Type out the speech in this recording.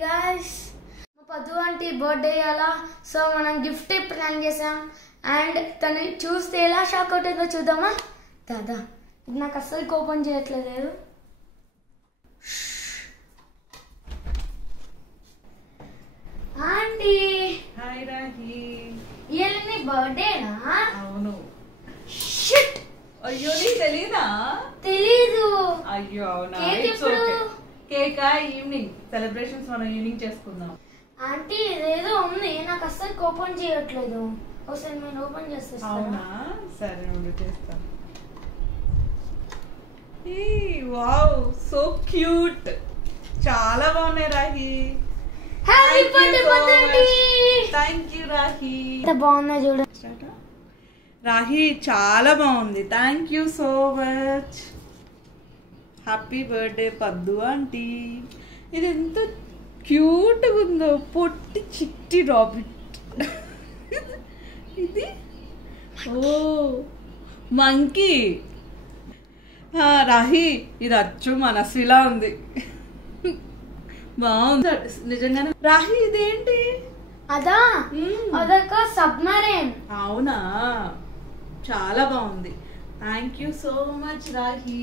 guys, మా పద్దు aunty birthday అలా సో మనం గిఫ్ట్ ప్లాన్ చేసాం అండ్ తను చూస్తే ఎలా షాక్ అవుతుందో చూద్దామా దాదా ఇది నాకు అస్సలు ఓపెన్ చేయట్లేదు ఆంటీ హాయ్ రాహి ఇయాల నీ బర్త్డేనా అవును షిట్ అయ్యో నీకు తెలీదా తెలీదు అయ్యో అవునా కేక్ ఎప్పుడు కేక్ ఈవినింగ్ సెలబ్రేషన్స్ మనం ఈవినింగ్ చేసుకుందాం ఆంటీ ఇదేదో ఉంది నాకు అస్సలు ఓపెన్ చేయట్లేదు ఒకసారి నేను ఓపెన్ చేస్తాను అవునా సరే ఉండు చేస్తాను ఏ వావ్ సో క్యూట్ చాలా బాగున్నాయి Rahi happy birthday పద్దండి thank you Rahi ఎంత బాగుందో చూడు రాహి చాలా బాగుంది thank you so much happy birthday పద్దు ఆంటీ ఇది ఎంత క్యూట్గా ఉందో పొట్టి చిట్టి రాబిట్ ఇది ఓ మంకీ రాహి ఇది అచ్చు మనస్విలా ఉంది బాగుంది నిజంగానే రాహి ఇదేంటి అదా అదొక సబ్మరైన్ అవునా చాలా బాగుంది thank you so much Rahi